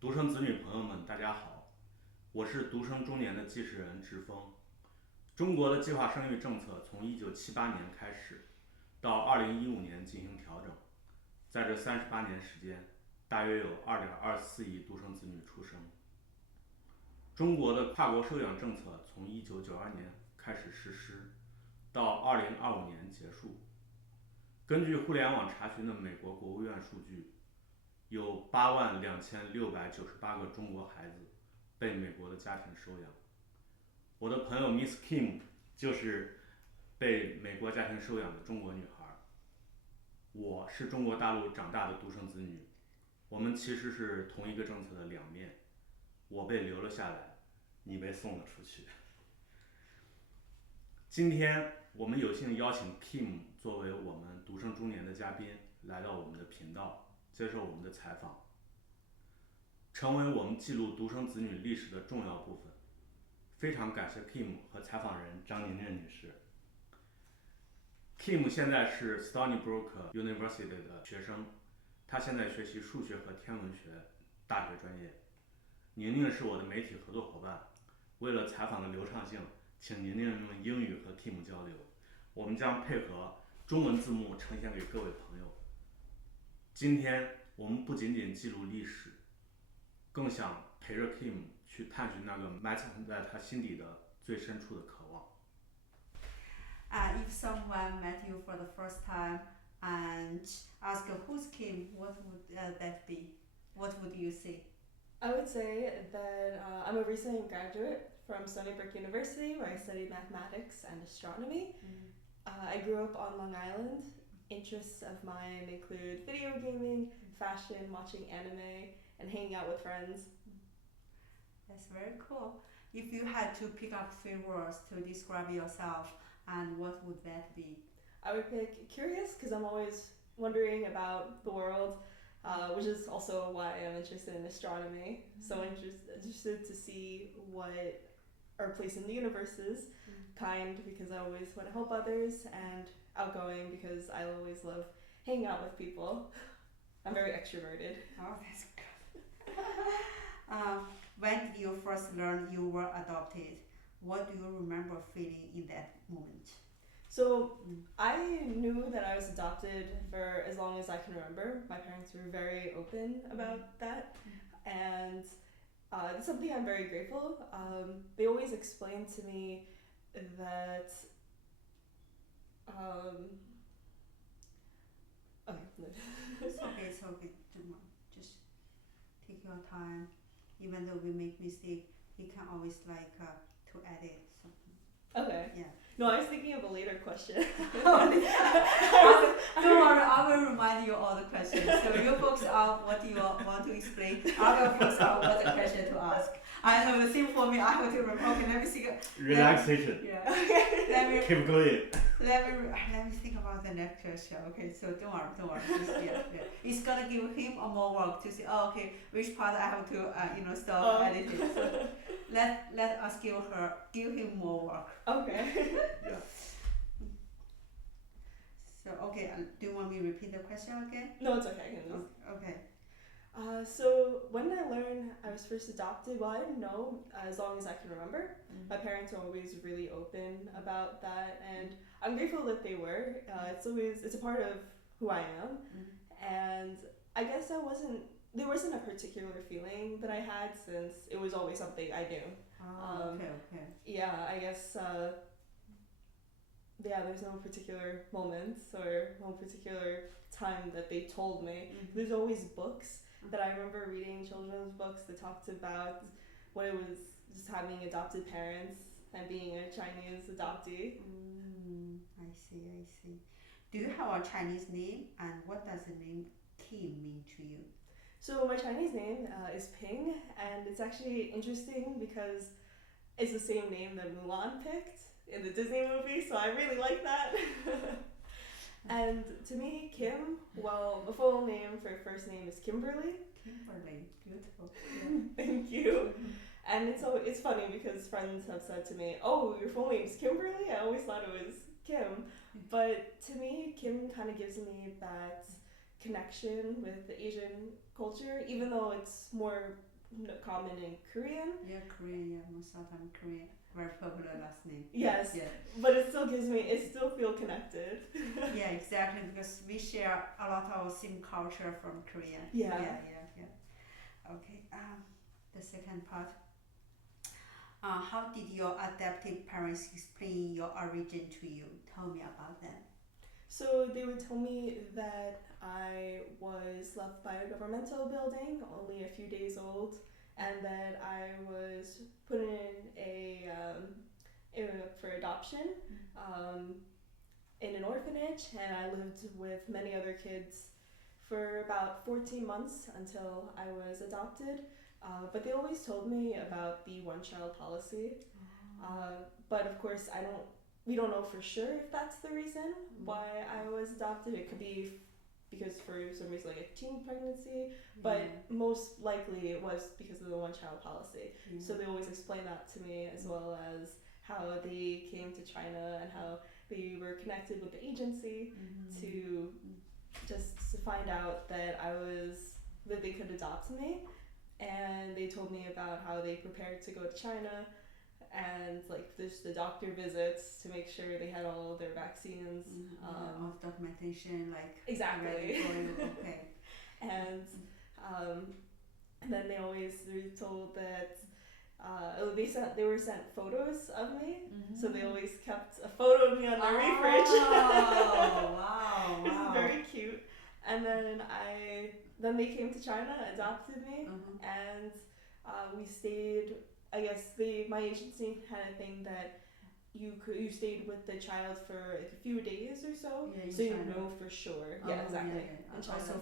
独生子女朋友们，大家好，我是独生中年的记事人志峰。中国的计划生育政策从1978年开始，到2015年进行调整，在这38年时间，大约有2.24亿独生子女出生。中国的跨国收养政策从1992年开始实施，到2025年结束。根据互联网查询的美国国务院数据，有82698个中国孩子被美国的家庭收养。我的朋友 Miss Kim 就是被美国家庭收养的中国女孩。我是中国大陆长大的独生子女，我们其实是同一个政策的两面。我被留了下来，你被送了出去。今天我们有幸邀请 Kim 作为我们独生中年的嘉宾来到我们的频道，接受我们的采访，成为我们记录独生子女历史的重要部分。非常感谢 Kim 和采访人张宁宁女士。Kim 现在是 Stony Brook University 的学生，她现在学习数学和天文学大学专业。宁宁是我的媒体合作伙伴，为了采访的流畅性，请宁宁用英语和 Kim 交流，我们将配合中文字幕呈现给各位朋友。今天我们不仅仅记录历史，更想陪着 Kim 去探寻那个埋藏在他心底的最深处的渴望。If someone met you for the first time and asked who's Kim, what would that be? What would you say? I would say that I'm a recent graduate from Stony Brook University, where I studied mathematics and astronomy. I grew up on Long Island. Interests of mine include video gaming, fashion, watching anime, and hanging out with friends. That's very cool. If you had to pick up 3 words to describe yourself, and what would that be? I would pick curious because I'm always wondering about the world, which is also why I'm interested in astronomy. So interested to see what our place in the universe is. Kind because I always want to help others, and outgoing because I always love hanging out with people. I'm very extroverted. Oh, that's good. When did you first learn you were adopted? What do you remember feeling in that moment? So I knew that I was adopted for as long as I can remember. My parents were very open about that, and it's something I'm very grateful. They always explained to me that It's okay. Just take your time. Even though we make mistake, we can always to edit something. Okay. Yeah. No, I was thinking of a later question. Don't worry, I will remind you all the questions. So you focus on what you want to explain. I will focus on what the question to ask. I know the same for me. I have to remember. Okay, let me think. Relaxation. Yeah. Let me Keep going. let me think about the next question. Okay, so don't worry. Just, yeah. It's gonna give him more work to say. Oh, okay, which part I have to stop editing. So let us give him more work. Okay. Yeah. So okay, do you want me to repeat the question again? No, it's okay. I can just... Okay. So when I learned I was first adopted, well, I didn't know as long as I can remember. My parents are always really open about that, and I'm grateful that they were. It's a part of who I am, and I guess there wasn't a particular feeling that I had, since it was always something I knew. Okay. Yeah, I guess. There's no particular moments or no particular time that they told me. There's always books that I remember reading, children's books that talked about what it was just having adopted parents and being a Chinese adoptee. I see. Do you have a Chinese name, and what does the name Kim mean to you? So my Chinese name is Ping, and it's actually interesting because it's the same name that Mulan picked in the Disney movie, so I really like that. And to me, Kim, well, the full name for first name is Kimberly. Kimberly, beautiful. Thank you. And it's funny because friends have said to me, "Oh, your full name's Kimberly?" I always thought it was Kim, but to me, Kim kind of gives me that connection with the Asian culture, even though it's more common in Korean. Yeah, Korean, yeah, most of them Korean. Very popular last name. Yes. Yeah. But it still feel connected. Yeah, exactly, because we share a lot of same culture from Korea. Yeah. Okay, the second part. How did your adoptive parents explain your origin to you? Tell me about that. So they would tell me that I was left by a governmental building, only a few days old, and that I was put for adoption in an orphanage, and I lived with many other kids for about 14 months until I was adopted. But they always told me about the one-child policy. But of course, we don't know for sure if that's the reason why I was adopted. It could be because for some reason, like a teen pregnancy, but most likely it was because of the one-child policy. So they always explain that to me, as well as how they came to China and how they were connected with the agency to just to find out that they could adopt me. And they told me about how they prepared to go to China, and like there's the doctor visits to make sure they had all of their vaccines. All documentation, like Exactly. ready for you. Okay. And then they were told that they were sent photos of me, so they always kept a photo of me on their refridge. Wow! It was very cute. And then they came to China, adopted me, and we stayed. I guess my agency had a thing that you stayed with the child for like a few days or so, so you know for sure. Yeah, exactly. And also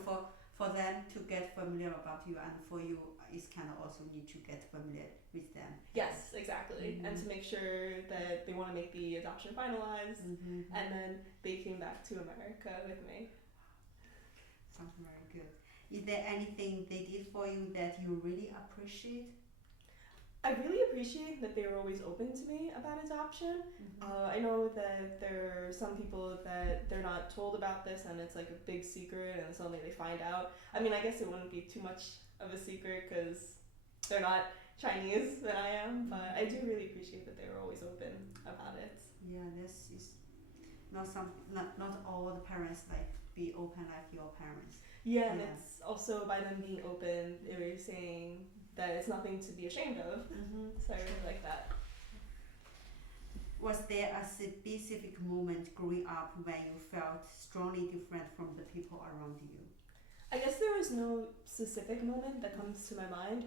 for them to get familiar about you, and for you, it's kind of also need to get familiar with them. Yes, exactly. And to make sure that they want to make the adoption finalized, and then they came back to America with me. Sounds very good. Is there anything they did for you that you really appreciate? I really appreciate that they were always open to me about adoption. I know that there are some people that they're not told about this and it's like a big secret and suddenly they find out. I mean, I guess it wouldn't be too much of a secret because they're not Chinese than I am, but I do really appreciate that they were always open about it. Yeah, this is not all the parents like be open like your parents. Yeah, and it's also by them being open, they were saying that it's nothing to be ashamed of. So I really like that. Was there a specific moment growing up when you felt strongly different from the people around you? I guess there was no specific moment that comes to my mind.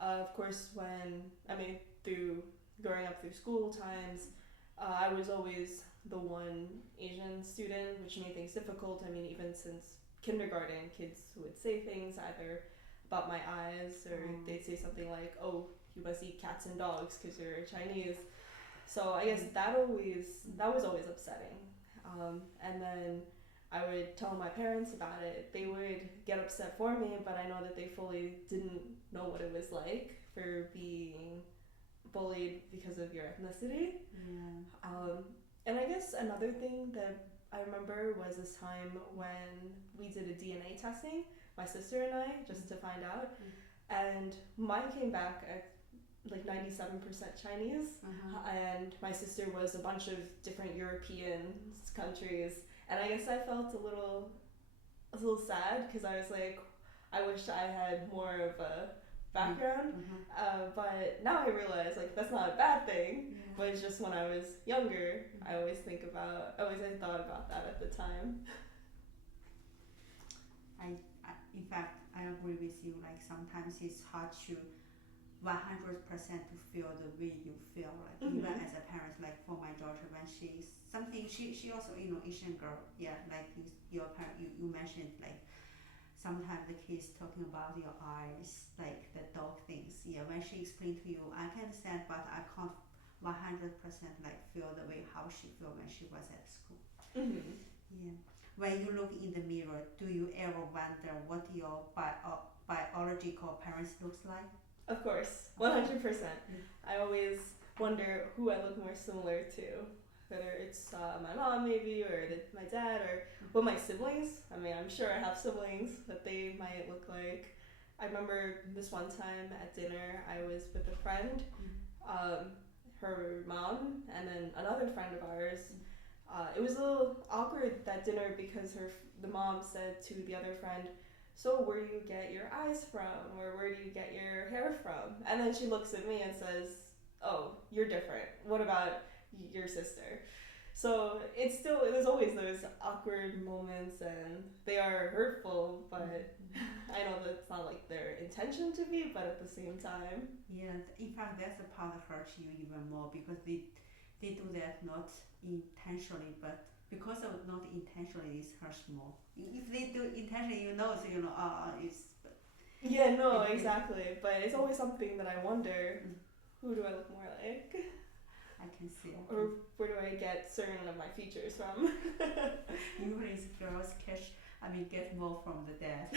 Of course, through growing up through school times, I was always the one Asian student, which made things difficult. I mean, even since kindergarten, kids would say things either about my eyes, or they'd say something like, "Oh, you must eat cats and dogs because you're Chinese." So I guess that was always upsetting. And then I would tell my parents about it. They would get upset for me, but I know that they fully didn't know what it was like for being bullied because of your ethnicity. And I guess another thing that I remember was this time when we did a DNA testing, my sister and I, just to find out, and mine came back at like 97% Chinese, and my sister was a bunch of different European countries, and I guess I felt a little sad because I was like, I wish I had more of a background, but now I realize like that's not a bad thing, but it's just when I was younger, I always thought about that at the time. In fact, I agree with you. Like sometimes it's hard to 100% to feel the way you feel. Like even as a parent, like for my daughter, when she also Asian girl. Yeah, like you mentioned like sometimes the kids talking about your eyes, like the dog things. Yeah, when she explained to you, I can understand, but I can't 100% like feel the way how she feel when she was at school. Yeah. When you look in the mirror, do you ever wonder what your biological parents looks like? Of course, 100%. I always wonder who I look more similar to, whether it's my mom maybe, or my dad, or my siblings. I mean, I'm sure I have siblings that they might look like. I remember this one time at dinner, I was with a friend, her mom, and then another friend of ours. It was a little awkward that dinner because the mom said to the other friend, "So where do you get your eyes from, or where do you get your hair from?" And then she looks at me and says, "Oh, you're different. What about your sister?" So it's still, there's always those awkward moments, and they are hurtful, but I know that it's not like their intention to be, but at the same time. Yeah, in fact, that's the part that hurts you even more because they do that not intentionally, but because of not intentionally, it hurts more. If they do intentionally, so it's. Yeah, no, exactly. But it's always something that I wonder, who do I look more like? I can see. Or where do I get certain of my features from? Usually girls get more from the dad.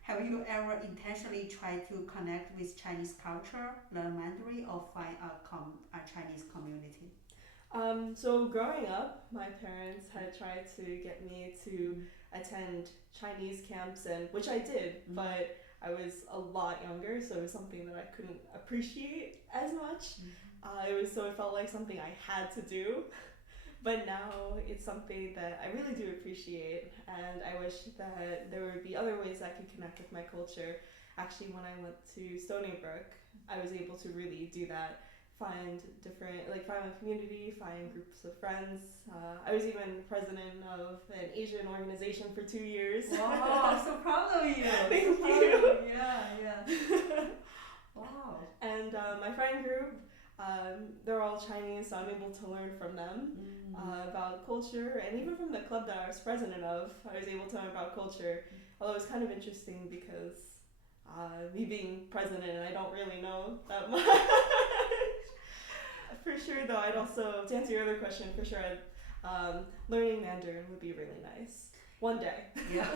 Have you ever intentionally tried to connect with Chinese culture, learn Mandarin, or find a Chinese community? So growing up, my parents had tried to get me to attend Chinese camps, and which I did, but I was a lot younger, so it was something that I couldn't appreciate as much. It felt like something I had to do. But now it's something that I really do appreciate, and I wish that there would be other ways I could connect with my culture. Actually, when I went to Stony Brook, I was able to really do that. Find a community, find groups of friends. I was even president of an Asian organization for 2 years. Wow, I'm so proud of you. Thank so you. Yeah. Wow. And my friend group, they're all Chinese, so I'm able to learn from them about culture, and even from the club that I was president of, I was able to learn about culture. Although it was kind of interesting because me being president, and I don't really know that much. For sure, though, I'd also, to answer your other question, for sure, learning Mandarin would be really nice. One day. Yeah.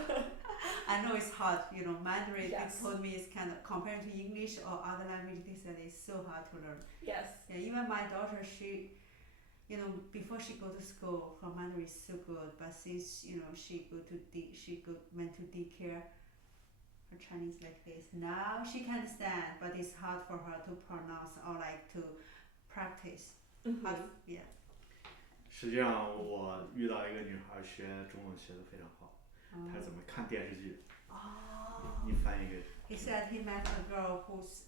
I know it's hard, Mandarin, Yes. they told me it's kind of, compared to English or other language, they said it's so hard to learn. Yes. Yeah, even my daughter, she, before she go to school, her Mandarin is so good, but since, she went to daycare, her Chinese like this. Now she can understand, but it's hard for her to pronounce or to practice. Yeah. 实际上，我遇到一个女孩学中文学得非常好，她怎么看电视剧？你翻译给。He said he met a girl whose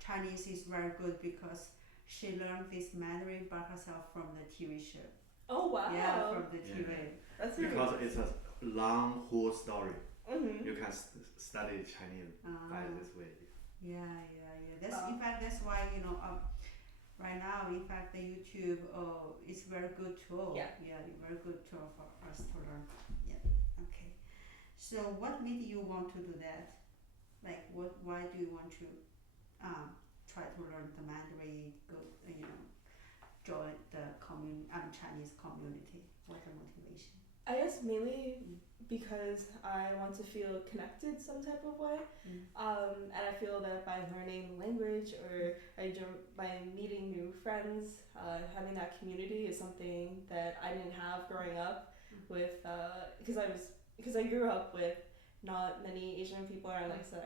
Chinese is very good because she learned this Mandarin by herself from the TV show. Oh wow! Yeah, from the TV. Yeah. That's because it's a long whole story. Mm-hmm. You can study Chinese by this way. Yeah. In fact, that's why right now, in fact, the YouTube is very good tool. Yeah, very good tool for us to learn. Yeah. Okay. So, what made you want to do that? Why do you want to try to learn the Mandarin? Join the Chinese community. What's the motivation? I guess mainly because I want to feel connected some type of way, and I feel that by learning the language or by meeting new friends, having that community is something that I didn't have growing up with, because I grew up with not many Asian people around. Like I said,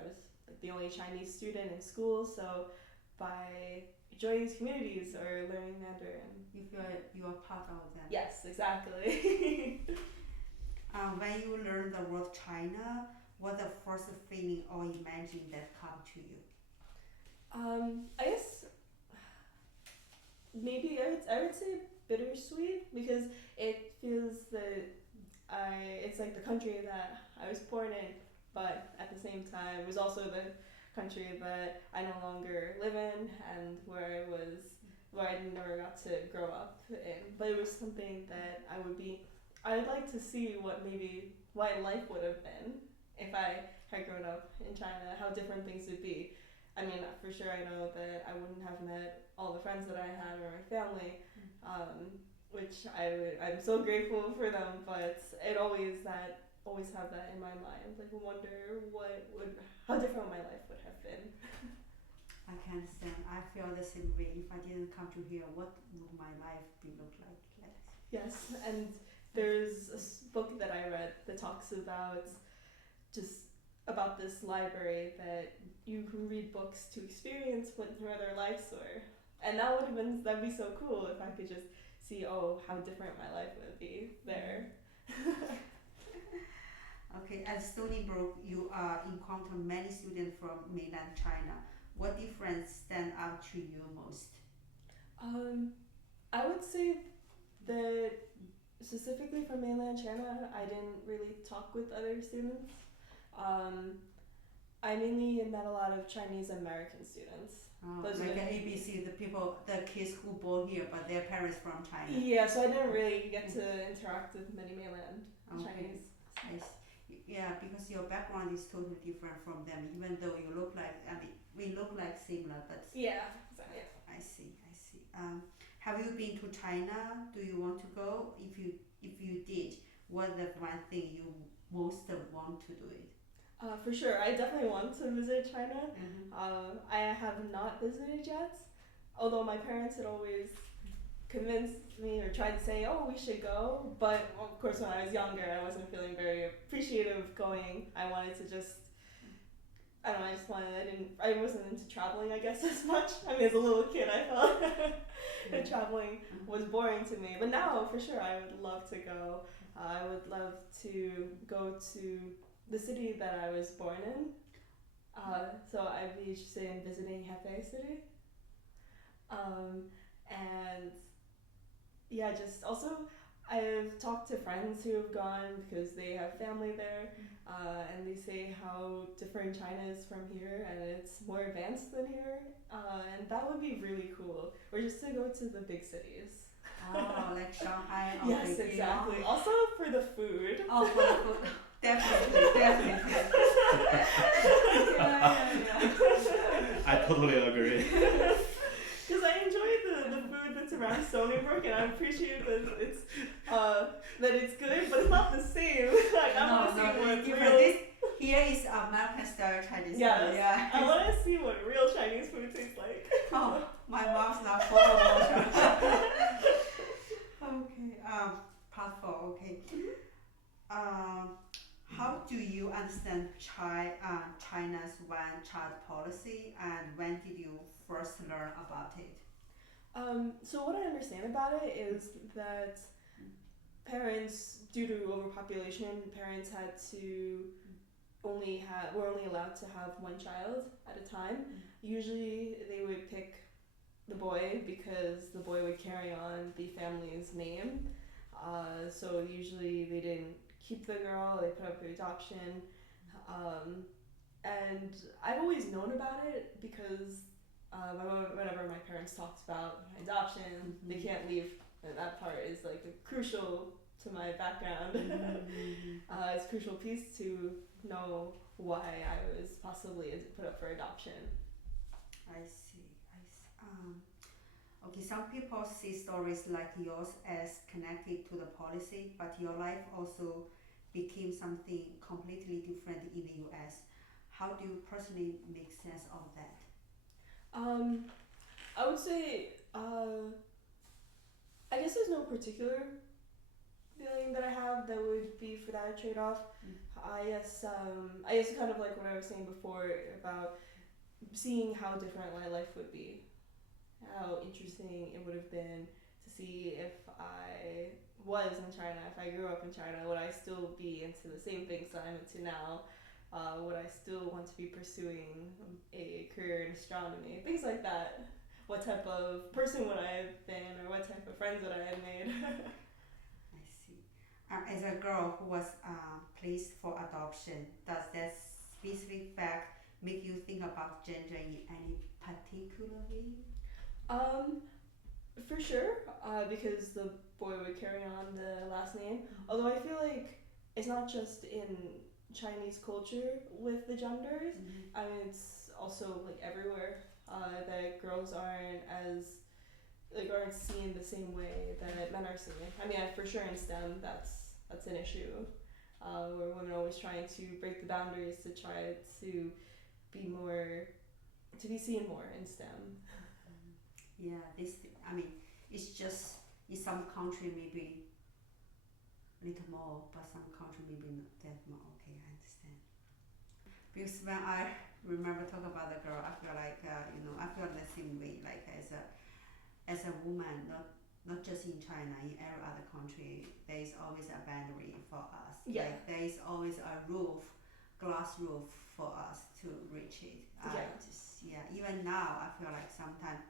I was the only Chinese student in school, so by joining these communities or learning Mandarin, you feel you are part of them. Yes, exactly. When you learn the word China, what's the first feeling or imagine that come to you? I guess maybe I would say bittersweet, because it feels that it's like the country that I was born in, but at the same time it was also the country that I no longer live in, and where I never got to grow up in. But it was something that I'd like to see what life would have been if I had grown up in China, how different things would be. I mean, for sure I know that I wouldn't have met all the friends that I had or my family, which I'm so grateful for them, but it always have that in my mind, like wonder how different my life would have been. I can understand. I feel the same way. If I didn't come to here, what would my life look like? Yes, and there's a book that I read that talks about just about this library that you can read books to experience what their lives were. And that'd be so cool if I could just see, how different my life would be there. Okay, at Stony Brook, you encounter many students from mainland China. What difference stand out to you most? I would say that specifically from mainland China, I didn't really talk with other students. I mainly met a lot of Chinese American students. Like the ABC, the kids who born here, but their parents from China. Yeah, so I didn't really get to interact with many mainland Chinese. Yeah, because your background is totally different from them, even though you look like, we look like similar, but yeah, exactly. I see. Have you been to China? Do you want to go? If you did, what's the one thing you most want to do it? For sure, I definitely want to visit China. Mm-hmm. I have not visited yet, although my parents had always convinced me or tried to say, we should go. But of course, when I was younger, I wasn't feeling very appreciative of going. I wanted to just, I don't know, I wasn't into traveling, I guess, as much. I mean, as a little kid, I felt that traveling was boring to me. But now, for sure, I would love to go. I would love to go to the city that I was born in. So I'd be interested in visiting Hefei City. And yeah, just also I've talked to friends who have gone because they have family there, and they say how different China is from here, and it's more advanced than here, and that would be really cool. Or just to go to the big cities. Oh, like Shanghai. Yes, exactly. Also for the food. Oh, for the food. Definitely. Yeah. I totally agree. Because I enjoy the food that's around Stony Brook, and I appreciate that it's good, but it's not the same. Like I want to see what real. Here is American style Chinese food. Yeah. I want to see what real Chinese food tastes like. Oh, my mouth's not full of water. Okay. Part 4. Okay. How do you understand China's one-child policy, and when did you first learn about it? So what I understand about it is that parents, due to overpopulation, parents had to were only allowed to have one child at a time. Usually they would pick the boy because the boy would carry on the family's name. So usually they didn't keep the girl, they put up for adoption. And I've always known about it because whenever my parents talked about adoption, they can't leave, and that part is like crucial to my background. It's a crucial piece to know why I was possibly put up for adoption. I see. Okay, some people see stories like yours as connected to the policy, but your life also became something completely different in the US. How do you personally make sense of that? I would say, I guess there's no particular feeling that I have that would be for that trade-off. I guess kind of like what I was saying before about seeing how different my life would be, how interesting it would have been to see if I was in China, if I grew up in China, would I still be into the same things that I'm into now? Would I still want to be pursuing a career in astronomy? Things like that. What type of person would I have been, or what type of friends would I have made? I see. As a girl who was placed for adoption, does that specific fact make you think about gender in any particular way? For sure, because the boy would carry on the last name. Although I feel like it's not just in Chinese culture with the genders. I mean, it's also like everywhere that girls aren't seen the same way that men are seen. I mean, for sure in STEM that's an issue, where women are always trying to break the boundaries to try to be seen more in STEM. Yeah, it's just in some country maybe a little more, but some country maybe not that more. Okay, I understand. Because when I remember talking about the girl, I feel like I feel the same way. Like as a woman, not just in China, in every other country, there is always a boundary for us. Yeah. Like there is always a glass roof for us to reach it. Even now, I feel like sometimes,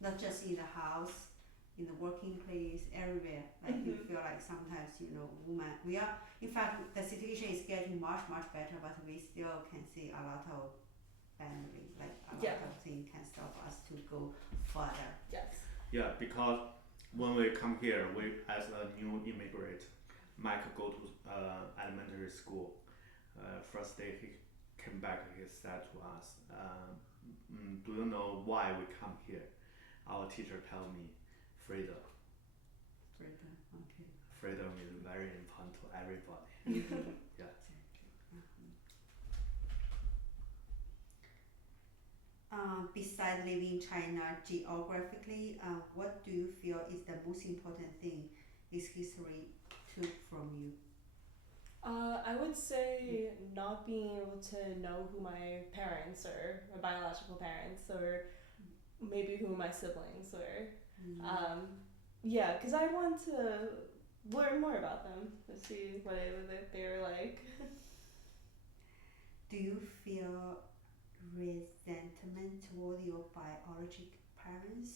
not just in the house, in the working place, everywhere. Like you feel like sometimes, women, we are, in fact, the situation is getting much, much better, but we still can see a lot of boundary, like a lot of things can stop us to go further. Yes. Yeah, because when we come here, we as a new immigrant, Mike go to elementary school. First day he came back, he said to us, do you know why we come here? Our teacher tell me, freedom. Freedom, okay. Freedom is very important to everybody. Yeah. Besides living in China geographically, what do you feel is the most important thing this history took from you? I would say not being able to know who my parents or my biological parents or maybe who my siblings were. Yeah, because I want to learn more about them to see what they were like. Do you feel resentment toward your biological parents,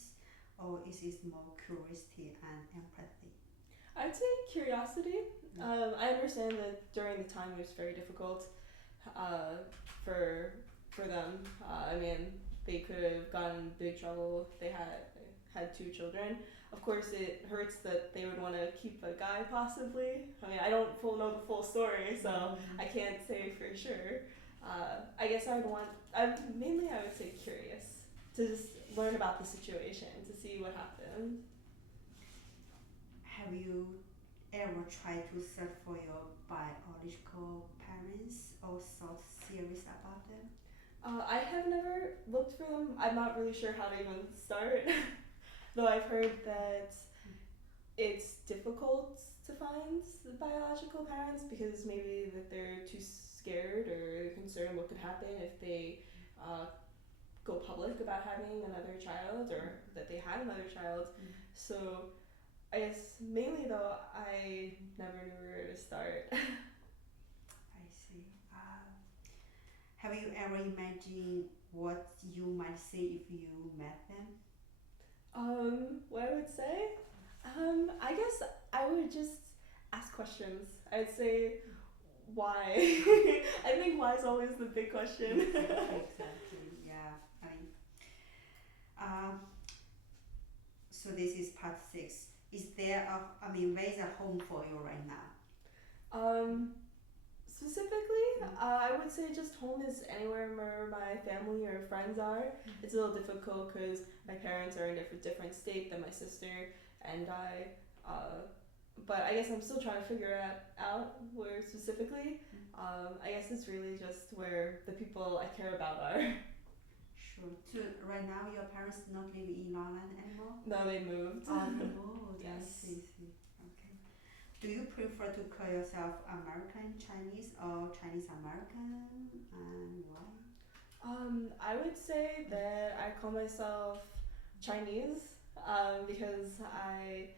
or is it more curiosity and empathy? I'd say curiosity. I understand that during the time it was very difficult for them. I mean, they could have gotten in big trouble. They had 2 children. Of course, it hurts that they would want to keep a guy, possibly. I mean, I don't know the full story, so I can't say for sure. I guess I would say curious, to just learn about the situation, to see what happened. Have you ever tried to search for your biological parents or thought serious about them? I have never looked for them. I'm not really sure how to even start. Though I've heard that it's difficult to find the biological parents because maybe that they're too scared or concerned what could happen if they go public about having another child or that they had another child. So I guess mainly though, I never knew where to start. I see. Have you ever imagined what you might say if you met them? What I would say? I guess I would just ask questions. I'd say, why? I think why is always the big question. Exactly, yeah. So this is part 6. Is there where is a home for you right now? Specifically, I would say just home is anywhere where my family or friends are. It's a little difficult because my parents are in a different state than my sister and I. But I guess I'm still trying to figure out where specifically. I guess it's really just where the people I care about are. Sure. So right now your parents not living in London anymore? No, they moved. Oh, they moved. Yes. I see. Okay. Do you prefer to call yourself American Chinese or Chinese American, and why? I would say that I call myself Chinese because I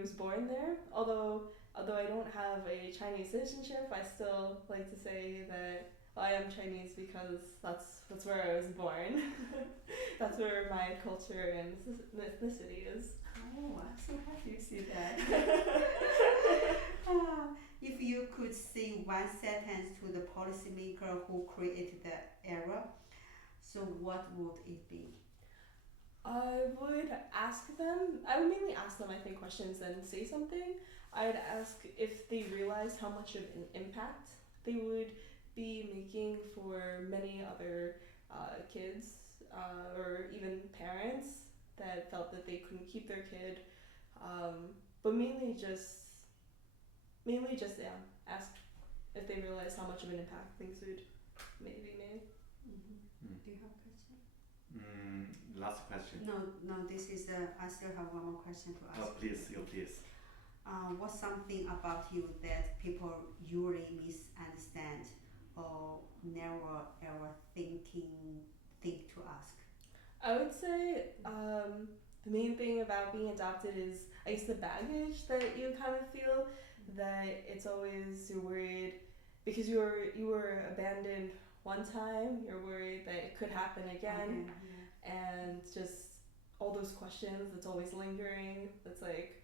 was born there. Although I don't have a Chinese citizenship, I still like to say that I am Chinese because that's where I was born. That's where my culture and ethnicity is. Oh, I'm so happy to see that. If you could say one sentence to the policymaker who created the era, so what would it be? I would mainly ask them, I think, questions and say something. I'd ask if they realized how much of an impact they would be making for many other kids or even parents that felt that they couldn't keep their kid. But mainly just ask if they realized how much of an impact things would maybe make. Do you have a question? Last question. No, this is I still have one more question to ask. Oh, please. What's something about you that people usually misunderstand, or never ever think to ask? I would say the main thing about being adopted is, I guess, the baggage that you kind of feel, that it's always, you're worried because you were abandoned one time, you're worried that it could happen again, and just all those questions that's always lingering. It's like,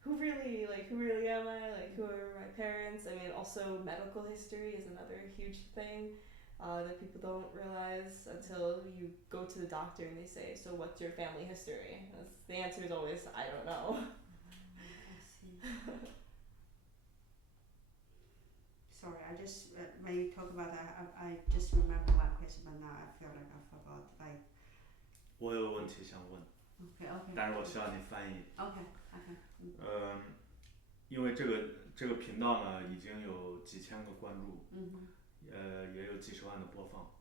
who really am I? Like, who are my parents? I mean, also medical history is another huge thing that people don't realize until you go to the doctor and they say, so what's your family history? And the answer is always, I don't know. I see. Sorry, I just when you talk about that, I just remember one question, but now I feel like I forgot. Like, 我有问题想问， okay. 但是我需要你翻译。 Okay. 因为这个频道呢已经有几千个关注，也有几十万的播放，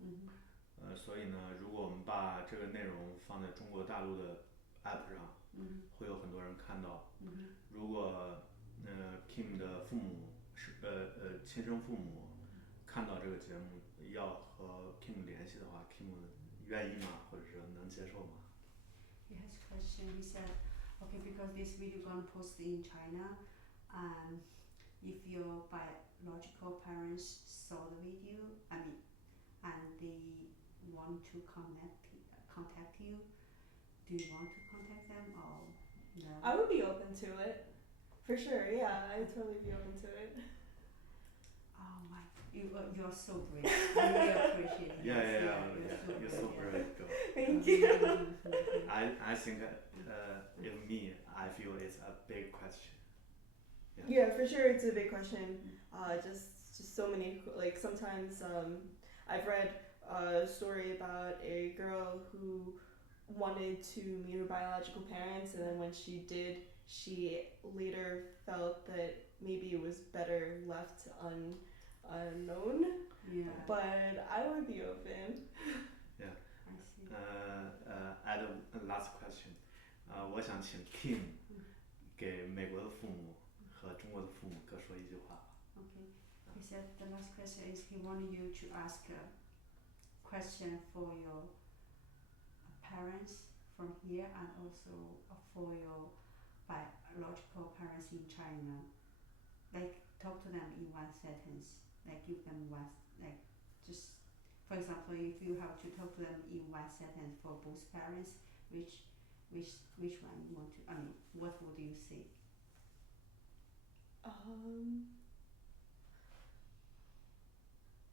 所以呢，如果我们把这个内容放在中国大陆的 app 上，会有很多人看到。如果Kim 的父母是亲生父母看到这个节目，要和 Kim 联系的话 ，Kim 愿意吗？或者是能接受吗？ He has a question. He said, okay, because this video gonna post in China, if your biological parents saw the video, and they want to contact you, do you want to contact them or no? I would be open to it, for sure. Yeah, I'd totally be open to it. Oh my, you're so brave. I really appreciate it. You're so brave, girl. Thank you. I think in me, I feel it's a big question. Yeah, for sure, it's a big question. Just so many, like, sometimes I've read a story about a girl who wanted to meet her biological parents, and then when she did, she later felt that maybe it was better left unknown. Yeah. But I would be open. Yeah. I see. Add a last question. 我想请 Kim 给美国的父母和中国的父母各说一句话吧。 Okay. He said the last question is he wanted you to ask a question for your parents from here and also for your biological parents in China. Like, talk to them in one sentence. Like, give them one, like, just, for example, if you have to talk to them in one sentence for both parents, which one you want to, what would you say?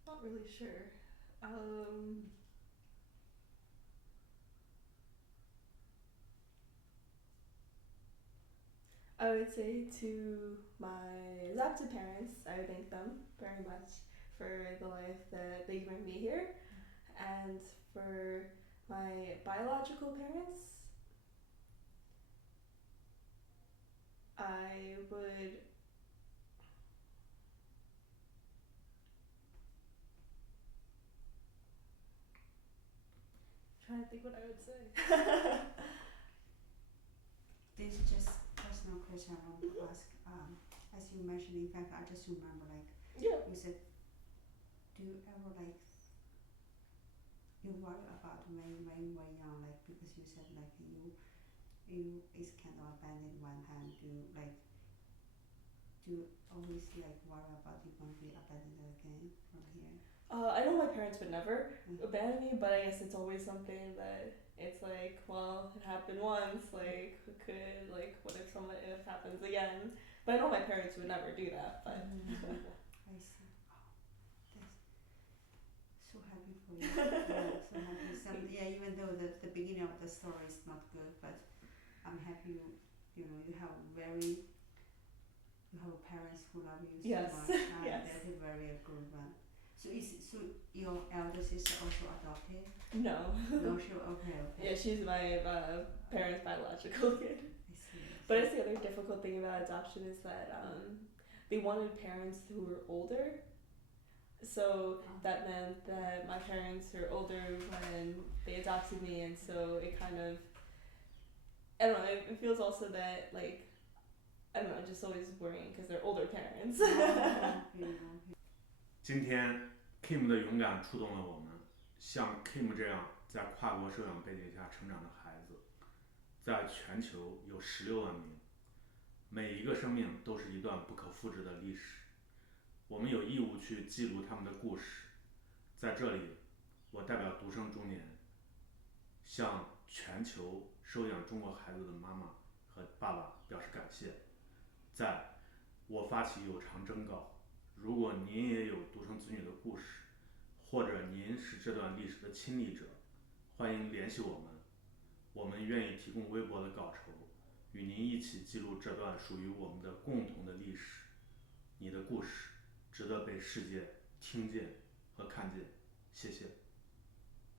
Not really sure. I would say to my adopted parents, I would thank them very much for the life that they bring me here, and for my biological parents, I would trying to think what I would say. This is just personal question I want to ask. As you mentioned, in fact, I just remember, like, Yeah. you said, do you ever, like, you worry about when you were young, like, because you said, like, you is kind of abandoned one time. Do you always, like, worry about you going to be abandoned again from here? I know my parents would never abandon me, but I guess it's always something that it's like, well, it happened once, like, what if it happens again? But I know my parents would never do that, but. I see. Oh, that's so happy for you. Yeah, so happy. Even though the beginning of the story is not good, but I'm happy you have parents who love you so Yes. much. And Yes. that's a very good one. So your elder sister also adopted? No. No, sure. Okay. Yeah, she's my parents' biological kid. I see. But I guess the other difficult thing about adoption is that they wanted parents who were older. So that meant that my parents were older when they adopted me, and so it kind of, I don't know, it feels also that, like, I don't know, just always worrying because they're older parents. 今天 Kim 的勇敢触动了我们，像 Kim 这样在跨国收养背景下成长的孩子，在全球有16万名，每一个生命都是一段不可复制的历史。我们有义务去记录他们的故事。在这里，我代表独生中年，向全球收养中国孩子的妈妈和爸爸表示感谢。在我发起有偿征稿，如果您也有独生子女的故事，或者您是这段历史的亲历者，欢迎联系我们，我们愿意提供微薄的稿酬，与您一起记录这段属于我们的共同的历史。你的故事值得被世界听见和看见。谢谢。